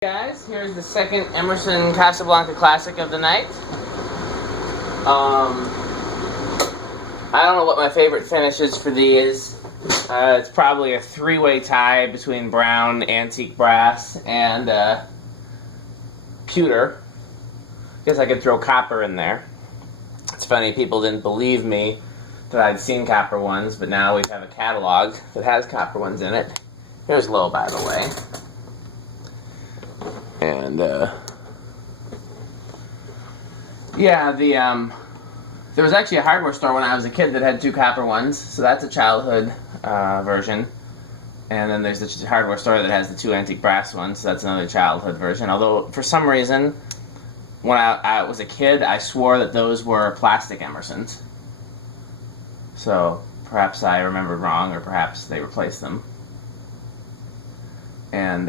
Guys, here's the second Emerson Casablanca Classic of the night. I don't know what my favorite finish is for these. It's probably a three-way tie between brown, antique brass, and pewter. Guess I could throw copper in there. It's funny, people didn't believe me that I'd seen copper ones, but now we have a catalog that has copper ones in it. Here's low, by the way. And yeah, there was actually a hardware store when I was a kid that had two copper ones, so that's a childhood version. And then there's the hardware store that has the two antique brass ones, so that's another childhood version. Although, for some reason, when I was a kid, I swore that those were plastic Emersons. So, perhaps I remembered wrong, or perhaps they replaced them. And,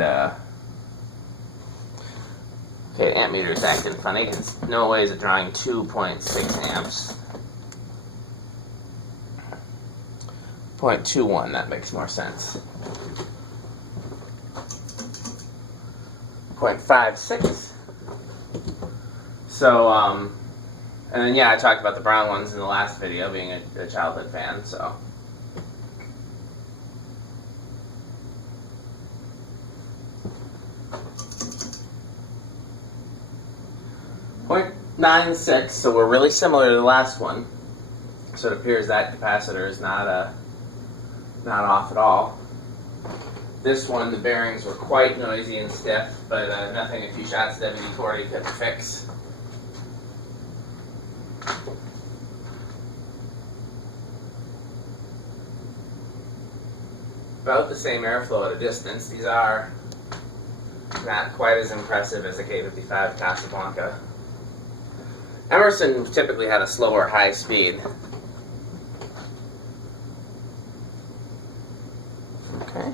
okay, amp meter is acting funny. It's no ways of drawing 2.6 amps. 0.21, that makes more sense. 0.56. So, and then yeah, I talked about the brown ones in the last video, being a childhood fan, so. 0.96, so we're really similar to the last one. So it appears that capacitor is not off at all. This one, the bearings were quite noisy and stiff, but nothing a few shots of WD-40 could fix. About the same airflow at a distance. These are not quite as impressive as the K55 Casablanca. Emerson typically had a slower high speed. Okay.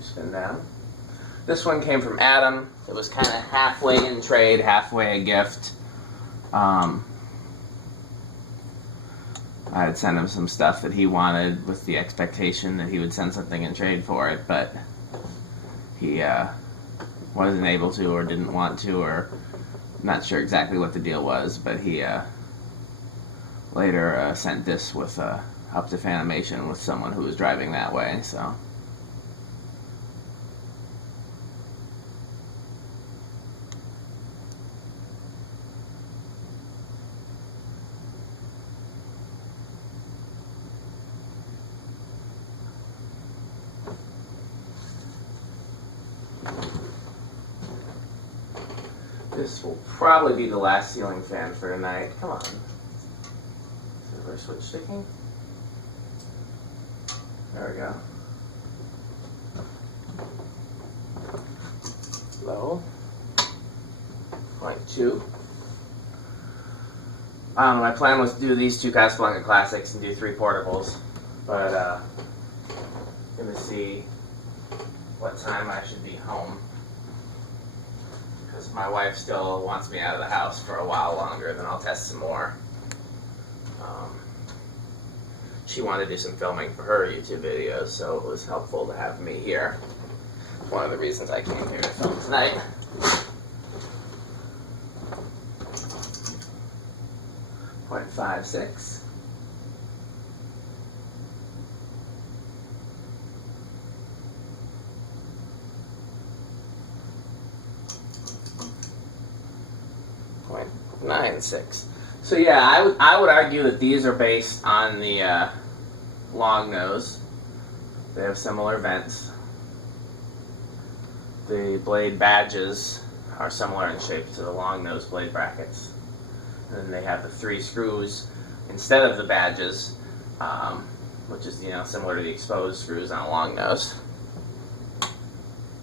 Spin down. This one came from Adam. It was kind of halfway in trade, halfway a gift. I had sent him some stuff that he wanted with the expectation that he would send something in trade for it, but he wasn't able to, or didn't want to, or not sure exactly what the deal was, but he later sent this with up to Fanimation with someone who was driving that way, so. This will probably be the last ceiling fan for tonight. Come on. Is the reverse switch sticking? There we go. Low. 0.2. My plan was to do these two Casablanca Classics and do 3 portables, but I'm going to see what time I should be home. Because my wife still wants me out of the house for a while longer, then I'll test some more. She wanted to do some filming for her YouTube videos, so it was helpful to have me here. One of the reasons I came here to film tonight. .56. .96. So yeah, I would argue that these are based on the long nose. They have similar vents. The blade badges are similar in shape to the long nose blade brackets. And then they have the 3 screws instead of the badges, which is similar to the exposed screws on a long nose.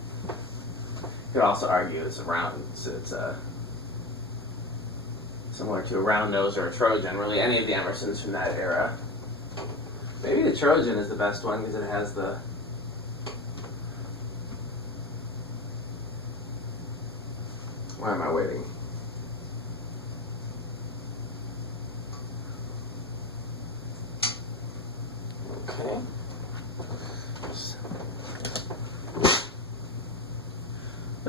You could also argue it's a round, so it's similar to a round nose or a Trojan, really any of the Emersons from that era. Maybe the Trojan is the best one because it has the... Why am I waiting? Okay.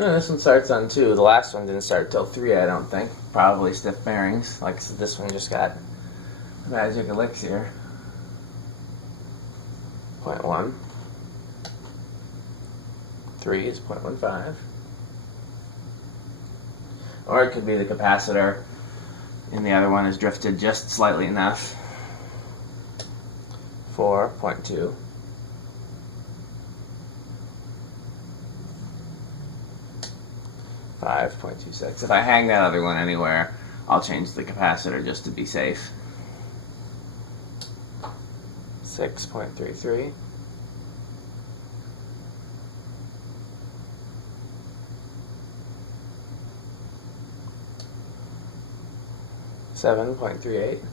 This one starts on 2. The last one didn't start till 3, I don't think. Probably stiff bearings. Like I said, this one just got magic elixir. 0.1. 3 is 0.15. Or it could be the capacitor, and the other one is drifted just slightly enough. 4.2. 5.26. If I hang that other one anywhere, I'll change the capacitor just to be safe. 6.33. 7.38.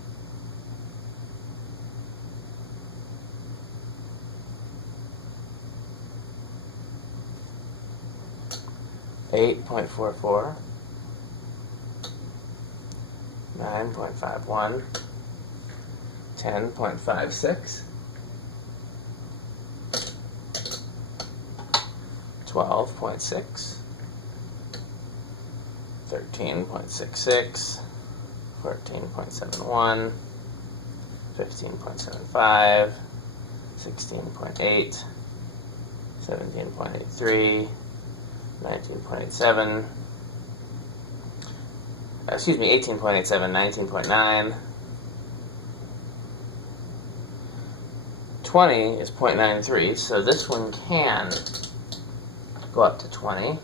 8.44, 9.51, 10.56, 12.6, 13.66, 14.71, 15.75, 16.8, 17.83, 19.87, excuse me, 18.87, 19.9, 20 is 0.93, so this one can go up to 20,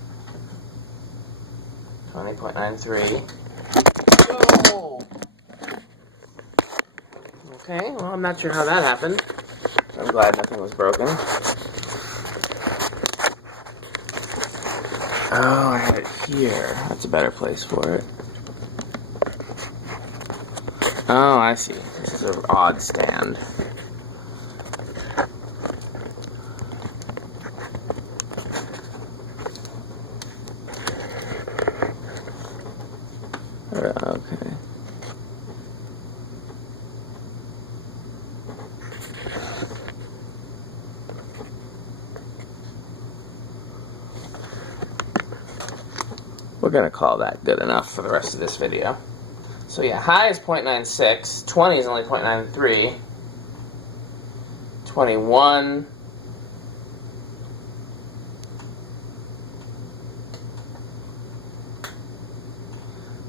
20.93. Oh! Okay, well, I'm not sure how that happened. I'm glad nothing was broken. Oh, I had it here. That's a better place for it. Oh, I see. This is an odd stand. Okay. We're going to call that good enough for the rest of this video. So yeah, high is 0.96, 20 is only 0.93, 21,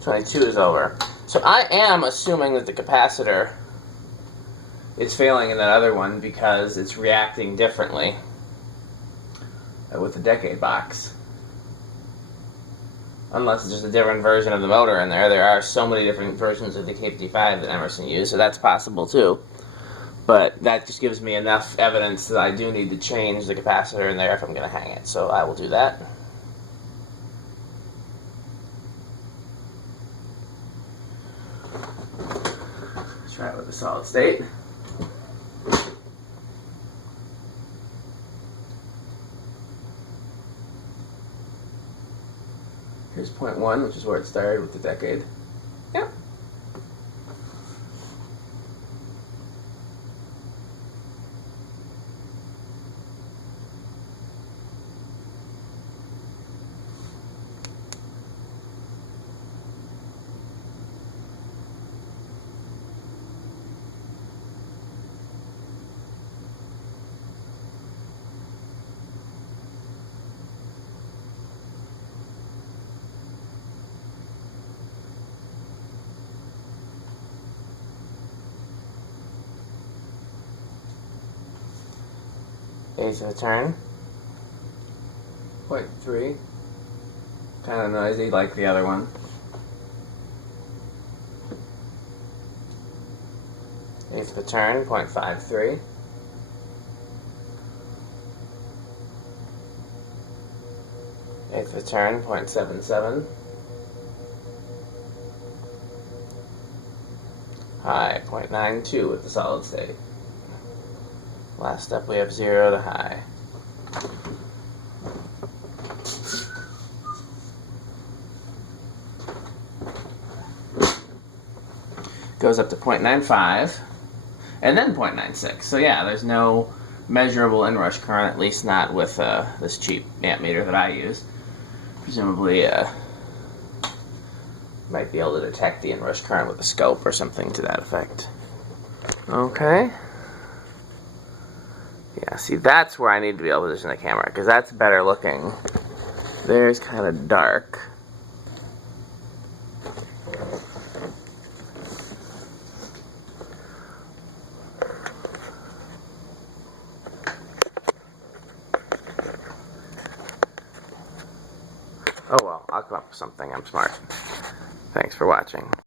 22 is over. So I am assuming that the capacitor is failing in that other one because it's reacting differently with the decade box. Unless it's just a different version of the motor in there. There are so many different versions of the KFD5 that Emerson used, so that's possible too. But that just gives me enough evidence that I do need to change the capacitor in there if I'm going to hang it. So I will do that. Let's try it with the solid state. Here's 0.1, which is where it started with the decade. Yep. Eighth of a turn. 0.3. Kind of noisy like the other one. Eighth of a turn, 0.53. Eighth of a turn, 0.77. High, 0.92 with the solid state. Last up we have 0 to high. Goes up to 0.95 and then 0.96. So yeah, there's no measurable inrush current, at least not with this cheap amp meter that I use. presumably might be able to detect the inrush current with a scope or something to that effect. Okay. Yeah, see, that's where I need to be able to position the camera, because that's better looking. There's kind of dark. Oh well, I'll come up with something. I'm smart. Thanks for watching.